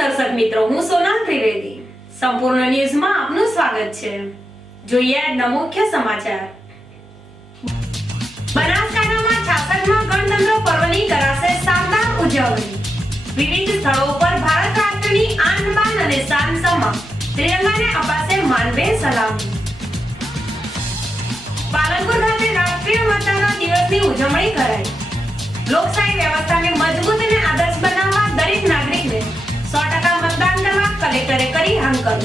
દર્શક મિત્રો, હું સોનલ ત્રિવેદી સંપૂર્ણ ન્યૂઝમાં આપનું સ્વાગત છે। જોઈએ આજના મુખ્ય સમાચાર। બનાસકાંઠામાં 66મા ગણતંત્ર પર્વની કરાશે શાનદાર ઉજવણી। વિવિધ સ્થળો પર ભારત રાષ્ટ્રની આન બાન અને શાન સમા ત્રિરંગાને અપાશે માનભેર સલામી। પાલનપુર ખાતે રાષ્ટ્રીય મતદાન દિવસની ઉજવણી કરાઈ। લોકશાહી વ્યવસ્થાને મજબૂત અને આદર્શ બનાવવા દરેક નાગરિકને 100% મતદાન કરવા કલેક્ટરે કરી હાંકલ।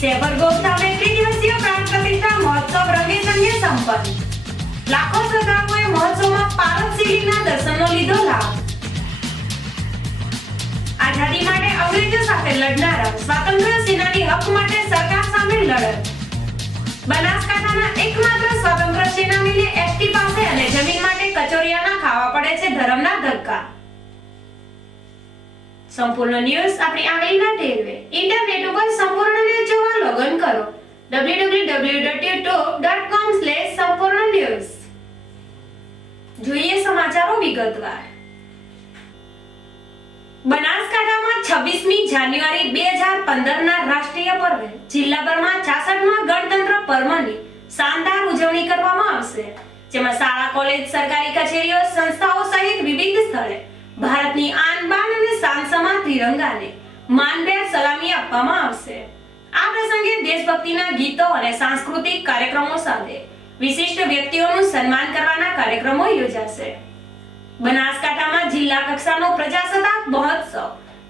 સેબર ગોપધામે ત્રિદિવસીય પ્રાણ પ્રતિષ્ઠા મહોત્સવ રંગેચંગે સંપન્ન। લાખો શ્રદ્ધાળુઓએ મહોત્સવમાં પારદ શિવલિંગના દર્શનનો લીધો લાભ। આઝાદી માટે અંગ્રેજો સાથે લડનારા સ્વાતંત્ર્ય સેનાની હક માટે સરકાર સામે લડત। બનાસકાંઠાના એકમાત્ર સ્વાતંત્ર્ય સેનાનીને એસટી પાસે અને જમીન માટે કચોરિયાના ખાવા પડે છે ધર્મના ધક્કા। સંપૂર્ણ ન્યૂઝ આપણી આંગળીના ટેરવે। ઇન્ટરનેટ ઉપર સંપૂર્ણ ન્યૂઝ જોવા લોગિન કરો www.youtube.com/sampoornanews। જોઈએ સમાચારો વિગતવાર। બનાસકાંઠામાં 26મી જાન્યુઆરી 2015ના રાષ્ટ્રીય પર્વે જિલ્લાભરમાં 66મા ગણતંત્ર પર્વની શાનદાર ઉજવણી કરવામાં આવશે, જેમાં શાળા, કોલેજ, સરકારી કચેરીઓ, સંસ્થાઓ સહિત વિવિધ સ્થળે ભારતની આન બાન અને શાન સમા ત્રિરંગાને માનભેર સલામી આપવામાં આવશે। આ પ્રસંગે દેશભક્તિના ગીતો અને સાંસ્કૃતિક કાર્યક્રમો સાથે વિશિષ્ટ વ્યક્તિઓનું સન્માન કરવાના કાર્યક્રમો યોજાશે। બનાસકાંઠામાં જિલ્લા કક્ષાનો પ્રજાસત્તાક મહોત્સવ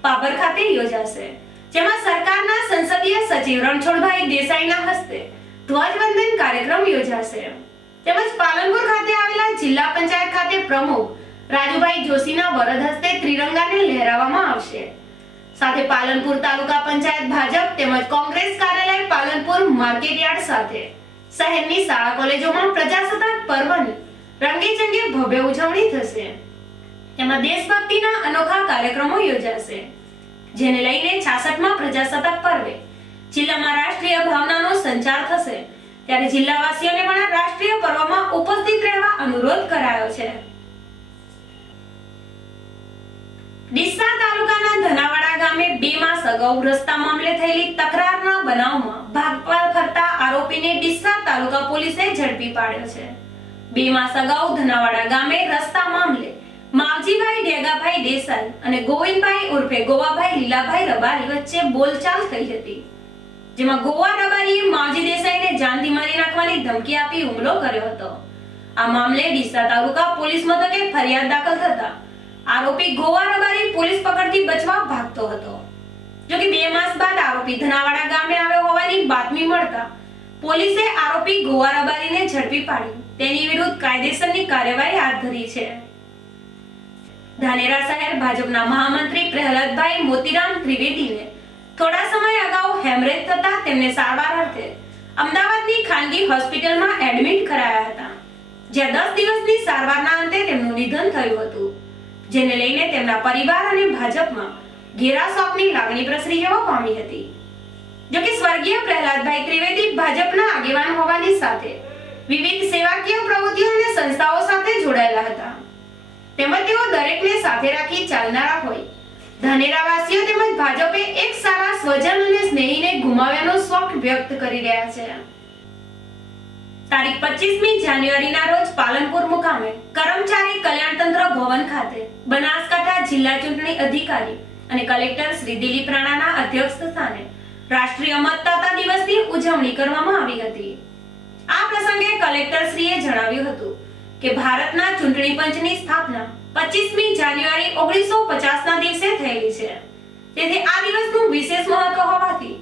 પાભર ખાતે યોજાશે, જેમાં સરકારના સંસદીય સચિવ રણછોડભાઈ દેસાઈના હસ્તે ધ્વજવંદન કાર્યક્રમ યોજાશે। તેમજ પાલનપુર ખાતે આવેલા જિલ્લા પંચાયત ખાતે પ્રમુખ રાજુભાઈ જોશીના વરદ હસ્તે ત્રિરંગાને લહેરાવવામાં આવશે। સાથે પાલનપુર તાલુકા પંચાયત ભાજપ તેમજ કોંગ્રેસ કાર્યાલય પાલનપુર માર્કેટયાર્ડ સાથે શહેરની શાળા કોલેજોમાં પ્રજાસત્તાક પર્વની રંગેચંગે ભવ્ય ઉજવણી થશે। તેમાં દેશભક્તિના અનોખા કાર્યક્રમો યોજાશે, જેને લઈને 66મા પ્રજાસત્તાક પર્વે જિલ્લામાં રાષ્ટ્રીય ભાવનાનો સંચાર થશે। ત્યારે જિલ્લાવાસીઓને પણ રાષ્ટ્રીય પર્વમાં ઉપસ્થિત રહેવા અનુરોધ કરાયો છે। ડીસા તાલુકાના ધનાવાડા ગામે 2 માસ અગાઉ રસ્તા મામલે થયેલી તકરારના બનાવમાં ભાગપાલ ફરતા આરોપીને ડીસા તાલુકા પોલીસે ઝડપી પાડ્યો છે। 2 માસ અગાઉ ધનાવાડા ગામે રસ્તા મામલે માવજીભાઈ ડેગાભાઈ દેસાઈ અને ગોવિંદભાઈ ઉર્ફે ગોવાભાઈ લીલાભાઈ રબારી વચ્ચે બોલચાલ થઈ હતી, જેમાં ગોવા રબારીએ માવજી દેસાઈને જાનથી મારી નાખવાની ધમકી આપી હુમલો કર્યો હતો। આ મામલે ડીસા તાલુકા પોલીસ મથકે ફરિયાદ દાખલ થતા આરોપી ગોવા રબારી પોલીસ પકડથી બચવા ભાગતો હતો। જો કે 2 માસ બાદ આરોપી ધનાવાડા ગામે આવ્યો હોવાની બાતમી મળતા પોલીસે આરોપી ગોવા રબારીને ઝડપી પાડી તેની વિરુદ્ધ કાયદેસરની કાર્યવાહી હાથ ધરી છે। ધાનેરા શહેર ભાજપના મહામંત્રી પ્રહલાદભાઈ મોતીરામ ત્રિવેદીને થોડા સમય અગાઉ હેમરેજ થતા તેમને સારવાર અર્થે અમદાવાદની ખાનગી હોસ્પિટલમાં એડમિટ કરાયા હતા, જ્યાં 10 દિવસની સારવારના અંતે તેમનું નિધન થયું હતું, જેને લઈને તેમના પરિવાર અને ભાજપમાં ઘેરા શોકની લાગણી પ્રસરી જવા પામી હતી। જો કે સ્વર્ગીય પ્રહલાદભાઈ ત્રિવેદી ભાજપના આગેવાન હોવાની સાથે વિવિધ સેવાકીય પ્રવૃત્તિઓ અને સંસ્થાઓ સાથે જોડાયેલા હતા, તેમજ તેઓ દરેકને સાથે રાખી ચાલનારા હોય। ધાનેરાવાસીઓ તેમજ ભાજપે એક સારા સ્વજન અને સ્નેહીને ગુમાવ્યાનો શોક વ્યક્ત કરી રહ્યા છે। તારીખ 25મી જાન્યુઆરીના રોજ પાલનપુર મુકામે કર્મચારી કલ્યાણ તંત્ર ભવન ખાતે બનાસકાંઠા જિલ્લા ચૂંટણી અધિકારી અને કલેક્ટર શ્રી દિલીપ રાણાના અધ્યક્ષસ્થાને રાષ્ટ્રીય મતદાતા દિવસની ઉજવણી કરવામાં આવી હતી। આ પ્રસંગે કલેક્ટર શ્રીએ જણાવ્યું હતું કે ભારતના ચૂંટણી પંચની સ્થાપના 25મી જાન્યુઆરી 1950ના દિવસે થયેલી છે, તેથી આ દિવસનું વિશેષ મહત્વ હોવાથી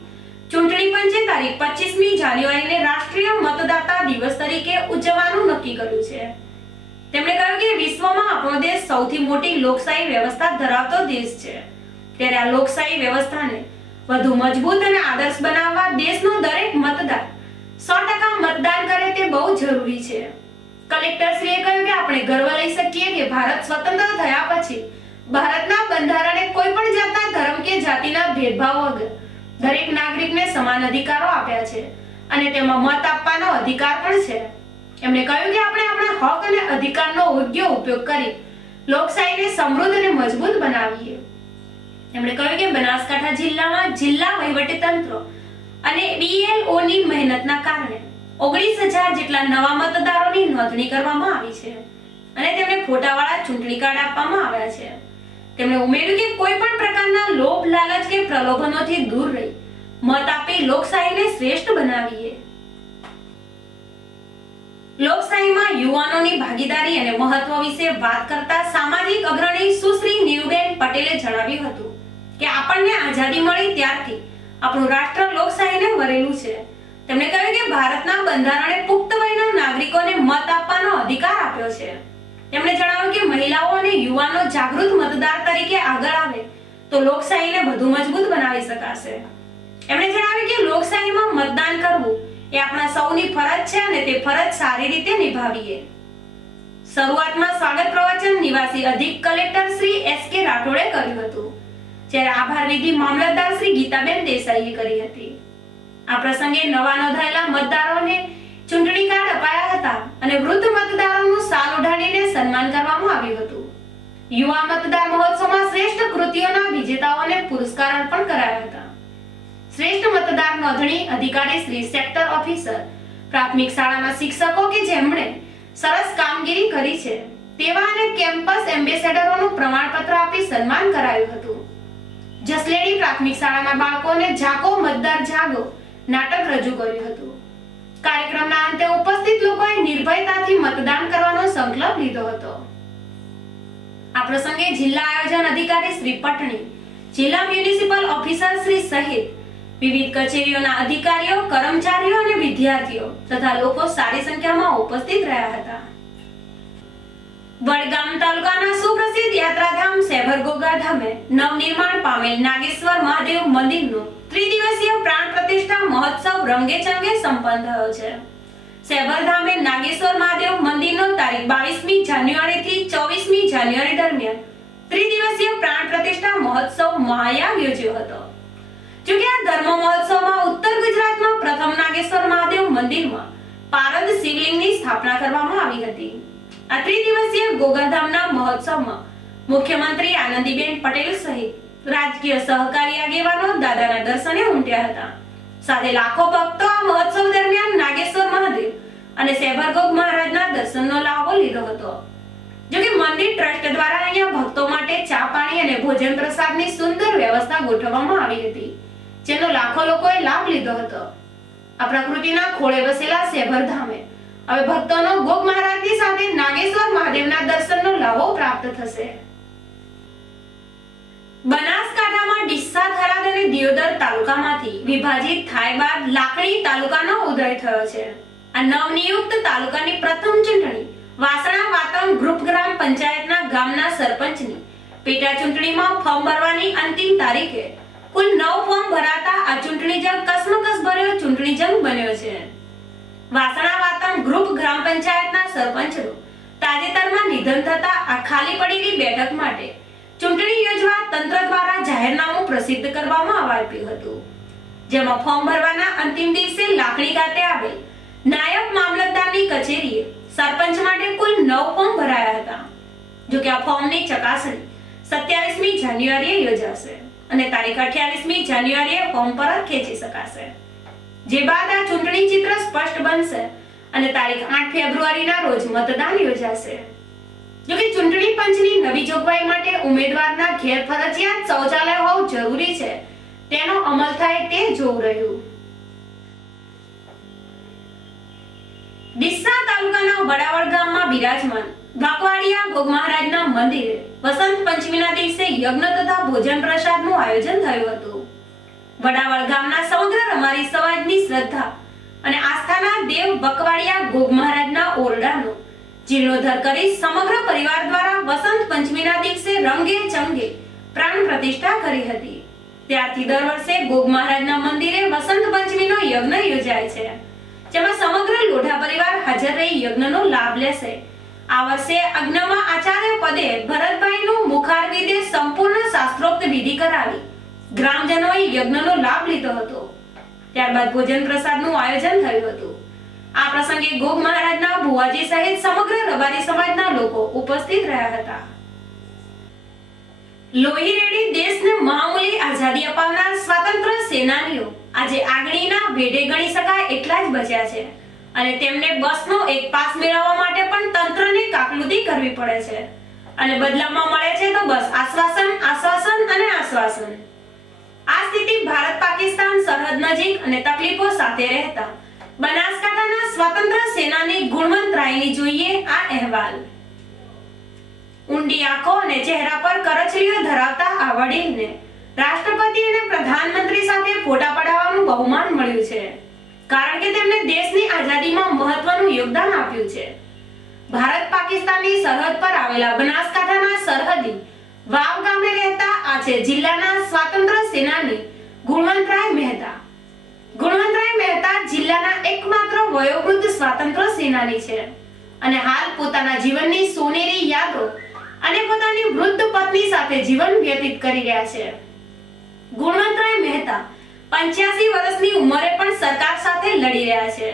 ચૂંટણી પંચે તારીખ 25મી જાન્યુઆરીને રાષ્ટ્રીય મતદાતા દિવસ તરીકે ઉજવવાનું નક્કી કર્યું છે। તેમણે કહ્યું કે વિશ્વમાં આપણો દેશ સૌથી મોટી લોકશાહી વ્યવસ્થા ધરાવતો દેશ છે, ત્યારે આ લોકશાહી વ્યવસ્થાને વધુ મજબૂત અને આદર્શ બનાવવા દેશનો દરેક મતદાર 100% મતદાન કરે તે બહુ જરૂરી છે। કલેક્ટરશ્રીએ કહ્યું કે આપણે ગર્વ લઈ શકીએ કે ભારત સ્વતંત્ર થયા પછી ભારતના બંધારણે કોઈ પણ જાતના ધર્મ કે જાતિના ભેદભાવ વગર દરેક નાગરિકને સમાન અધિકારો આપ્યા છે અને તેમાં મત આપવાનો અધિકાર પણ છે। એમણે કહ્યું કે આપણે આપણા હક અને અધિકારનો યોગ્ય ઉપયોગ કરી લોકશાહીને સમૃદ્ધ અને મજબૂત બનાવીએ. તેમણે કહ્યું કે બનાસકાંઠા જિલ્લામાં જિલ્લા વહીવટીતંત્ર અને BLO ની મહેનતના કારણે 19,000 જેટલા નવા મતદારોની નોંધણી કરવામાં આવી છે અને તેમને ફોટાવાળા ચૂંટણી કાર્ડ આપવામાં આવ્યા છે. તેમણે ઉમેર્યું કે કોઈ પણ પ્રકારના લોભ, લાલચ કે પ્રલોભનોથી દૂર રહી મત આપી લોકશાહીને શ્રેષ્ઠ બનાવીએ. લોકશાહીમાં યુવાનોની ભાગીદારી અને મહત્વ વિશે વાત કરતા સામાજિક અગ્રણી સુશ્રી નીરુબેન પટેલે જણાવ્યું હતું કે આપણને આઝાદી મળી ત્યારથી આપણું રાષ્ટ્ર લોકશાહીને વરેલું છે. તેમણે કહ્યું કે ભારતના બંધારણે પુખ્ત વયના નાગરિકોને મત આપવાનો અધિકાર આપ્યો છે. તેમણે જણાવ્યું કે મહિલાઓ અને યુવાનો જાગૃત મતદાર તરીકે આગળ આવે તો લોકશાહીને વધુ મજબૂત બનાવી શકાશે. એમણે જણાવ્યું કે લોકશાહીમાં મતદાન કરવું એ આપણા સૌની ફરજ છે અને તે ફરજ સારી રીતે નિભાવીએ. શરૂઆતમાં સ્વાગત પ્રવચન નિવાસી અધિક કલેક્ટર શ્રી SK રાઠોડે કર્યું હતું, જ્યારે આભાર વિધિ મામલતદાર શ્રી ગીતાબેન દેસાઈએ કરી હતી. આ પ્રસંગે નવા નોંધાયેલા મતદારોને ચૂંટણી કાર્ડ અપાયા હતા અને વૃદ્ધ મતદારોનું શાલ ઓઢાડીને સન્માન કરવામાં આવ્યું હતું. યુવા મતદાર મહોત્સવમાં શ્રેષ્ઠ કૃતિઓના વિજેતાઓને પુરસ્કાર અર્પણ કરાયા હતા. શ્રેષ્ઠ મતદાર નોંધણી અધિકારી શ્રી સેક્ટર ઓફિસર પ્રાથમિક શાળાના શિક્ષકો કે જેમણે સરસ કામગીરી કરી છે તેવા અને કેમ્પસ એમ્બેસેડરોનું પ્રમાણપત્ર આપી સન્માન કરાયું હતું. જસલેડી પ્રાથમિક શાળાના બાળકોને જાગો મતદાર જાગો નાટક રજૂ કર્યું હતું. કાર્યક્રમના અંતે ઉપસ્થિત લોકોએ નિર્ભયતાથી મતદાન કરવાનો સંકલ્પ લીધો હતો. આ પ્રસંગે જિલ્લા આયોજન અધિકારી શ્રી પટણી, જિલ્લા મ્યુનિસિપલ ઓફિસર શ્રી સહિત વિવિધ કચેરીઓના અધિકારીઓ, કર્મચારીઓ અને વિદ્યાર્થીઓ તથા લોકો સારી સંખ્યામાં ઉપસ્થિત રહ્યા હતા. વડગામ તાલુકાના સુપ્રસિદ્ધ યાત્રાધામ સેભર ગોગાધામે નવનિર્માણ પામેલ નાગેશ્વર મહાદેવ મંદિરનો ત્રિદિવસીય પ્રાણ પ્રતિષ્ઠા મહોત્સવ રંગેચંગે સંપન્ન થયો છે. સેભરધામે નાગેશ્વર મહાદેવ મંદિરનો તારીખ 22મી જાન્યુઆરી થી 24મી જાન્યુઆરી દરમિયાન ત્રિદિવસીય પ્રાણ પ્રતિષ્ઠા મહોત્સવ મહાયાગ યોજ્યો હતો. જોકે આ ધર્મ મહોત્સવમાં ઉત્તર ગુજરાતમાં પ્રથમ નાગેશ્વર મહાદેવ મંદિરમાં પારદ શિવલિંગની સ્થાપના કરવામાં આવી હતી. આ ત્રિદિવસીય ગોગાધામના મહોત્સવમાં મુખ્યમંત્રી આનંદીબેન પટેલ સહિત રાજકીય સહકારી આગેવાનો દાદાના દર્શને ઉમટ્યા હતા. સાથે લાખો ભક્તો આ મહોત્સવ દરમિયાન નાગેશ્વર મહાદેવ અને સેભરગોગ મહારાજના દર્શનનો લાભ લીધો હતો. જોકે મંદિર ટ્રસ્ટ દ્વારા અહીંયા ભક્તો માટે ચા પાણી અને ભોજન પ્રસાદની સુંદર વ્યવસ્થા ગોઠવવામાં આવી હતી, જેનો લાખો લોકોએ લાભ લીધો હતો. આ પ્રકૃતિના ખોળે વસેલા સેભરધામે હવે ભક્તોનો ગોગ મહારાજની સાથે નાગેશ્વર મહાદેવના દર્શનનો લાભો પ્રાપ્ત થશે. બનાસકાંઠામાં ડીસા, થરાદ અને દિયોદર તાલુકામાંથી વિભાજિત થાય બાદ લાખણી તાલુકાનો ઉદય થયો છે. આ નવનિયુક્ત તાલુકાની પ્રથમ ચૂંટણી વાસણા વાતમ ગ્રુપ ગ્રામ પંચાયતના ગામના સરપંચની પેટા ચૂંટણીમાં ફોર્મ ભરવાની અંતિમ તારીખે કુલ 9 ફોર્મ ભરાતા આ ચૂંટણી જંગ કસમકસ ભર્યો ચૂંટણી જંગ બન્યો છે. વાસણા વાતમ ગ્રુપ ગ્રામ પંચાયતના સરપંચનું તાજેતરમાં નિધન થતા આ ખાલી પડેલી બેઠક માટે ચૂંટણી યોજવા તંત્ર દ્વારા જાહેરનામું પ્રસિદ્ધ કરવામાં આવ્યું હતું, જેમાં ફોર્મ ભરવાના અંતિમ દિવસે લાખણી ખાતે આવેલ નાયબ મામલતદારની કચેરીએ સરપંચ માટે કુલ 9 ફોર્મ ભરાયા હતા. જો કે આ ફોર્મની ચકાસણી 27મી જાન્યુઆરીએ યોજાશે અને તારીખ 28મી જાન્યુઆરીએ ફોર્મ પરત ખેંચી શકાશે. જે બાદ આ ચૂંટણી ચિત્ર સ્પષ્ટ બનશે અને તારીખ 8 ફેબ્રુઆરીના રોજ મતદાન યોજાશે. જો કે ચૂંટણી પંચની નવી જોગવાઈ માટે ઉમેદવારના ઘેર ફરજિયાત શૌચાલય હોવું જરૂરી છે, તેનો અમલ થાય તે જોવું રહ્યું. ડીસા તાલુકાના વડાવડ ગામમાં બિરાજમાન વાકવાડિયા ગોગ મહારાજના મંદિરે વસંત પંચમીના દિવસે યજ્ઞ તથા ભોજન પ્રસાદનું આયોજન થયું હતું. વડાવડ ગામના સમગ્ર રમારી સમાજની શ્રદ્ધા અને આસ્થાના દેવ બકવાડિયા ગોગ મહારાજના ઓરડાનો જીર્ણોદ્ધાર કરી સમગ્ર પરિવાર દ્વારા વસંત પંચમીના દિવસે રંગે ચંગે પ્રાણ પ્રતિષ્ઠા કરી હતી. ત્યારથી દર વર્ષે ગોગ મહારાજના મંદિરે વસંત પંચમીનો યજ્ઞ યોજાય છે, જેમાં સમગ્ર લોઢા પરિવાર હાજર રહી યજ્ઞનો લાભ લેશે. આ વર્ષે અગ્નમાં આચાર્ય પદે ભરતભાઈનું મુખારવિદે સંપૂર્ણ શાસ્ત્રોક્ત વિધિ કરાવી ગ્રામજનોએ યજ્ઞનો લાભ લીધો હતો. ત્યારબાદ ભોજન પ્રસાદનું આયોજન થયું હતું. આ પ્રસંગે ગોગ મહારાજના ભુવાજી સહિત સમગ્ર રબારી સમાજના લોકો ઉપસ્થિત રહ્યા હતા. લોહી રેડી દેશને મહામૂલી આઝાદી અપાવનાર સ્વાતંત્ર્ય સેનાનીઓ આજે આગળીના ભેટે ગણી શકાય એટલા જ બચ્યા છે અને તેમને બસનો એક પાસ મેળવવા માટે પણ તંત્રને કાકલુદી કરવી પડે છે અને બદલામાં મળે છે તો બસ આશ્વાસન આશ્વાસન અને આશ્વાસન। આ સ્થિતિ ભારત પાકિસ્તાન સરહદ નજીક અને તકલીફો સાથે રહેતા બનાસકાંઠાના સ્વાતંત્ર્ય સેનાની ગુણવંત રાયની જોઈએ આ અહેવાલ। ઊંડી આંખો અને ચહેરા પર કરચલીઓ ધરાવતા આ વડીલને રાષ્ટ્રપતિ અને પ્રધાનમંત્રી સાથે ફોટા પડાવવાનું બહુમાન મળ્યું છે કારણ કે તેમણે દેશની આઝાદીમાં મહત્વનું યોગદાન આપ્યું છે। ભારત પાકિસ્તાનની સરહદ પર આવેલા બનાસકાંઠાના સરહદી વાવ ગામે રહેતા આ છે જિલ્લાના સ્વાતંત્ર્ય સેનાની ગુણવંતરાય મહેતા। ગુણવંતરાય મહેતા જિલ્લાના એકમાત્ર વયોવૃદ્ધ સ્વાતંત્ર્ય સેનાની છે અને હાલ પોતાના જીવનની સોનેરી યાદો અને પોતાની વૃદ્ધ પત્ની સાથે જીવન વ્યતીત કરી રહ્યા છે। ગુણવંતરાય મહેતા 85 વર્ષની ઉંમરે પણ સરકાર સાથે લડી રહ્યા છે।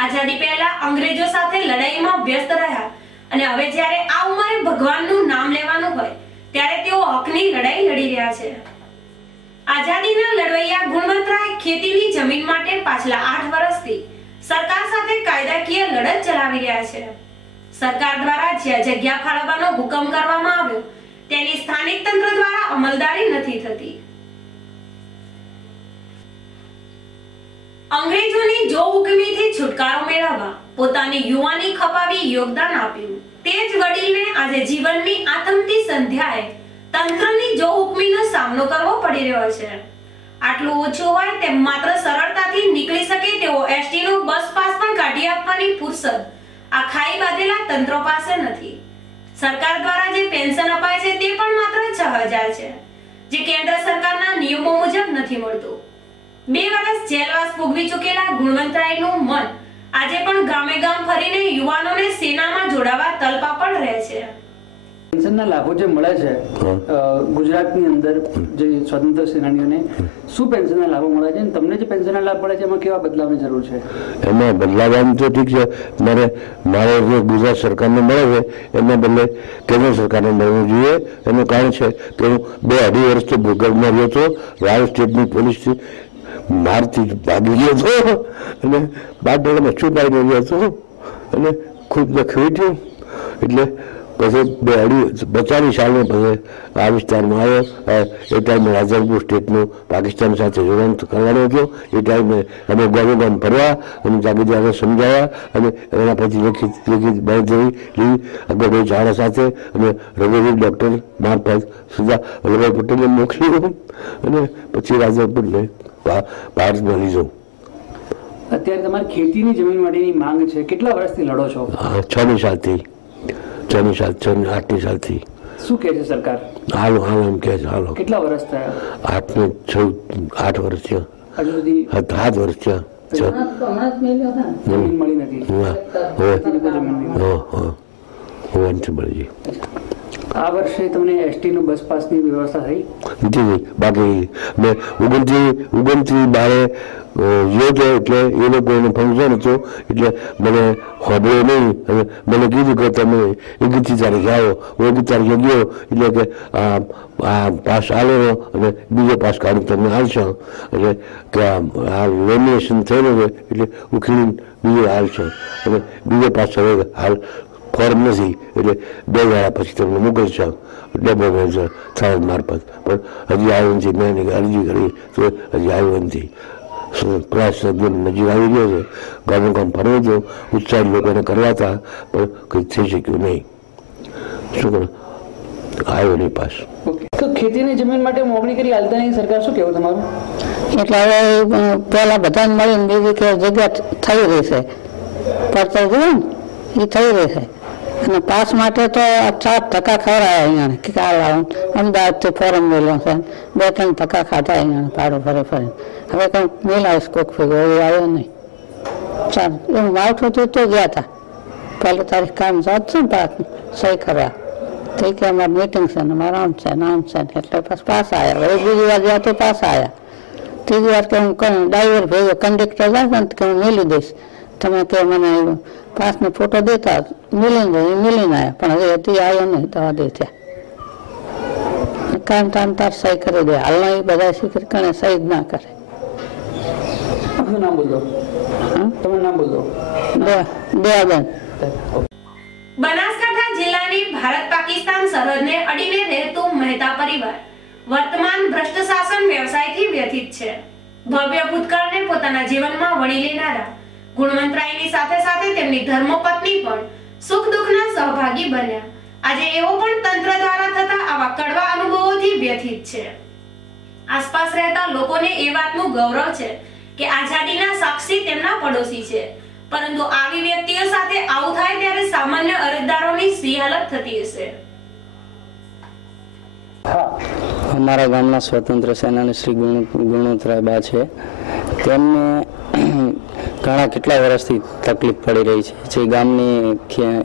આઝાદી પહેલા અંગ્રેજો સાથે લડાઈમાં વ્યસ્ત રહ્યા અને હવે જ્યારે આ ઉંમરે ભગવાનનું નામ લેવાનું હોય ત્યારે તેઓ હકની લડાઈ લડી રહ્યા છે। આઝાદીના લડવૈયા ગુણવંતરાય ખેતીની જમીન માટે પાછલા 8 વર્ષથી સરકાર સાથે કાયદાકીય લડત ચલાવી રહ્યા છે। સરકાર દ્વારા જે જગ્યા ફાળવવાનો હુકમ કરવામાં આવ્યો તેની સ્થાનિક તંત્ર દ્વારા અમલદારી નથી થતી। અંગ્રેજોની જો હુકમીથી છુટકારો મેળવવા પોતાની યુવાની ખપાવી યોગદાન આપ્યું તે જ વડીલને આજે જીવનની આથમતી સંધ્યાએ તંત્રની જો હુકમીનો સામનો કરવો પડી રહ્યો છે। આટલું ઓછું હોય તેમ માત્ર સરળતાથી નીકળી શકે તેવો એસટી નો બસ પાસ પણ કાઢી આપવાની ફુરસદ આ ખાઈ બાંધેલા તંત્રો પાસે નથી। સરકાર દ્વારા જે પેન્શન અપાય છે તે પણ માત્ર 6000 છે જે કેન્દ્ર સરકારના નિયમો મુજબ નથી મળતું। 2 વર્ષ જેલવાસ ભોગવી ચૂકેલા ગુણવંતરાયનું મન આજે પણ ગામે ગામ ફરીને યુવાનોને સેનામાં જોડાવા તલપાપડ રહે છે। પેન્શનના લાભો જે મળે છે ગુજરાતની અંદર જે સ્વતંત્ર સેનાનીઓને શું પેન્શનના લાભો મળે છે અને તમને જે પેન્શનના લાભ મળે છે એમાં કેવા બદલાવની જરૂર છે? એમાં બદલાવવાનું તો ઠીક છે, મારે જે ગુજરાત સરકારને મળે છે એના બદલે કેન્દ્ર સરકારને મળવું જોઈએ। એનું કારણ છે કે હું 2-2.5 વર્ષથી ભૂગર્ભમાં રહ્યો હતો, રાજસ્થાન સ્ટેટની પોલીસથી મારથી ભાગી ગયો હતો અને બાદમાં છુપાઈને રહ્યો હતો અને ખુદને ખરીદ્યું એટલે પછી 2-2.5 સાલમાં પછી આ વિસ્તારમાં આવ્યો। એ ટાઈમે રાધનપુર સ્ટેટનું પાકિસ્તાન સાથે જોડાણ કરવાનો હતો। એ ટાઈમે અમે ગામ ફરવા અને જાગીદારો સમજાવ્યા અને એના પછી લેખિત બાંધણી લીધી આગળ ચારા સાથે અને રઘુવીર ડૉક્ટર મારફત સરદાર વલ્લભભાઈ પટેલને મોકલ્યું અને પછી રાધનપુરને ભારતમાં લીધો। અત્યારે તમારી ખેતીની જમીન માટેની માંગ છે, કેટલા વર્ષથી લડો છો? 6 સાલથી 8 સાલથી। શું કહે છે સરકાર? હાલો એમ કહે છે હાલો। કેટલા વર્ષ થયા? 8 વર્ષ થયા, હજુ સુધી 7 વર્ષ થયા। જમીન મળી નથી? નથી મળી। આ વર્ષે તમને એસટી નો બસ પાસની વ્યવસ્થા થઈ નથી? બાકી મેં 29/12 યોજો એટલે એ લોકોનું ફંક્શન હતું એટલે મને ખબર નહીં અને મને કીધું કે તમે 21 તારીખે આવો। હું 21 તારીખે ગયો એટલે કે આ પાસ આવેલો અને બીજો પાસ કાઢી તમે આવશો એટલે કે આ લેમિનેશન થયેલું છે એટલે ઉખીને બીજો આવશો અને બીજો પાસ હવે હાલ ફોર્મ નથી એટલે 2 વાળા પછી તમને મોકલશો ડબો થર્ડ મારફત, પણ હજી આવ્યું નથી। મેં અરજી કરી તો હજી આવ્યું નથી। પ્રયાસ નજીક આવી ગયો છે, ગામો ગામ ફરવો હતો, ઉત્સાહ લોકોને કરવા હતા પણ કંઈ થઈ શક્યું નહીં। શું કરો આવ્યો નહીં પાસ। તો ખેતીની જમીન માટે મોકળી કરી હાલતા નહીં સરકાર, શું કહેવું તમારું? એટલે હવે પેલા બધાને મળીને બીજી કે જગ્યા થઈ રહી છે, પડતર જોઈએ ને એ થઈ રહી છે અને પાસ માટે તો 4% ખવડાયા અહીંયા કે કાલ આવું અમદાવાદથી ફોરમ મેળવ્યો છે, 2-3 ટકા ખાધા અહીંયા ભાડું ફરી હવે કંઈ મેળાવીશ કોક ફેગો એ આવ્યો નહીં। ચાલ એમ માવઠું હતું તો ગયા હતા, પહેલી તારીખ કામ જાત છે ને પાસ સહી કરવા તો કે અમારે મીટિંગ છે ને મારા આમ છે નામ છે એટલે પછી પાસ આવ્યા। હવે બીજી વાર ગયા તો પાસ આવ્યા, ત્રીજી વાર કે હું કહું ડ્રાઈવર ભેગો કંડક્ટર જાય ને કે હું મેળવી દઈશ, તમે કે મને પાસનો ફોટો દેતા મિલીને આવ્યા પણ હવે હજી આવ્યો નહીં, દવા દે ત્યાં। કામ તાર સહી કરી દે. હાલમાં એ બધા શીખર કણે સહી જ ના કરે. આપનું નામ બોલો. તમે નામ બોલો. દયાબેન. બનાસકાંઠા જિલ્લાની ભારત પાકિસ્તાન સરહદને અડીને રહેતું મહેતા પરિવાર વર્તમાન ભ્રષ્ટ શાસન વ્યવસાયથી વ્યથિત છે. ભવ્ય ભૂતકાળને પોતાના જીવનમાં વણી લેનારા ગુણવંતરાયની સાથે સાથે તેમની ધર્મપત્ની પણ સુખ દુઃખના સહભાગી બન્યા. આજે એવો પણ તંત્ર દ્વારા થતા આવા કડવા અનુભવોથી વ્યથિત છે. આસપાસ રહેતા લોકોને એ વાતનું ગૌરવ છે કે આઝાદીના સાક્ષી તેમના પડોશી છે, પરંતુ આવી વ્યક્તિઓ સાથે આવું થાય ત્યારે સામાન્ય અરજદારોની શી હાલત થતી હશે. અમારા ગામના સ્વતંત્ર સેનાની શ્રી ગુણવંતરાય બા છે. તેમને ઘણા કેટલા વર્ષથી તકલીફ પડી રહી છે. જે ગામની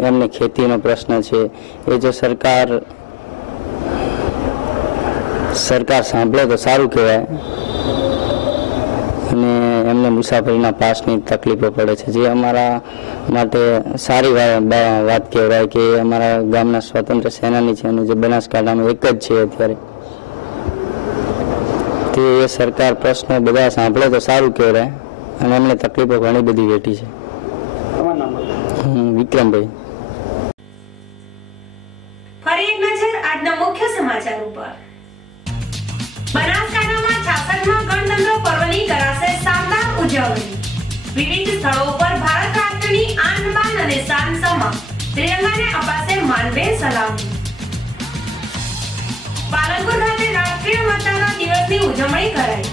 એમને ખેતીનો પ્રશ્ન છે એ જો સરકાર સાંભળે તો સારું કહેવાય. અને એમને મુસાફરીના પાસની તકલીફો પડે છે, જે અમારા માટે સારી વાત કહેવાય કે અમારા ગામના સ્વતંત્ર સેનાની છે અને જે બનાસકાંઠામાં એક જ છે અત્યારે, તે એ સરકાર પ્રશ્નો બધા સાંભળે તો સારું કહેવાય. અને એમને તકલીફો ઘણી બધી વેઠી છે. વિક્રમભાઈ. ફરી એક નજર આજના મુખ્ય સમાચાર ઉપર. બનાસકાંઠામાં 66મા ગણતંત્ર પર્વની કરાશે શાનદાર ઉજવણી. વિવિધ સ્થળો પર ભારત રાષ્ટ્રની આન બાન અને શાન સમા ત્રિરંગાને અપાશે માનભેર સલામી. પાલનપુર ખાતે રાષ્ટ્રીય મતદાતા દિવસની ઉજવણી કરાઈ.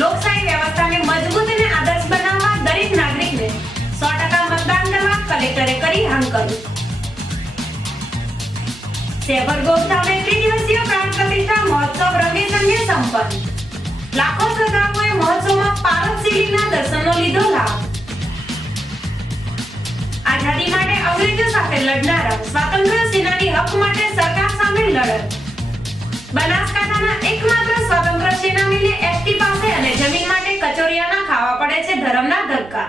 લોકશાહી વ્યવસ્થાને મજબૂત અને આદર્શ બનાવવા દરેક નાગરિકને 100% મતદાન કરવા કલેક્ટરે કરી હાંકલ. સેવર ગોપધામે ત્રિદિવસીય પ્રાણ પ્રતિષ્ઠા મહોત્સવ રંગે સંપન્ન. લાખો શ્રદ્ધાળુઓએ મહોત્સવમાં પારદ શિવલિંગના દર્શનનો લીધો લાભ. આઝાદી માટે અંગ્રેજો સાથે લડનારા સ્વાતંત્ર્ય સેનાની હક માટે સરકાર સામે લડત. બનાસકાંઠાના એકમાત્ર સ્વાતંત્ર્ય સેનાનીને એસટી પાસે અને જમીન માટે કચોરિયાના ખાવા પડે છે ધર્મના ધક્કા.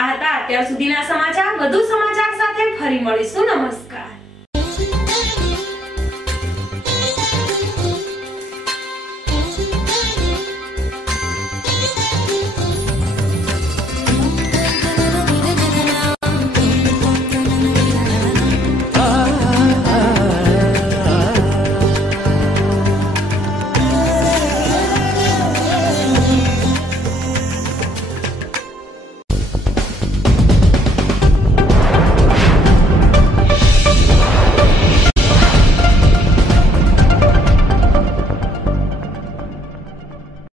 આ હતા અત્યાર સુધીના સમાચાર. વધુ સમાચાર સાથે ફરી મળીશું. નમસ્કાર.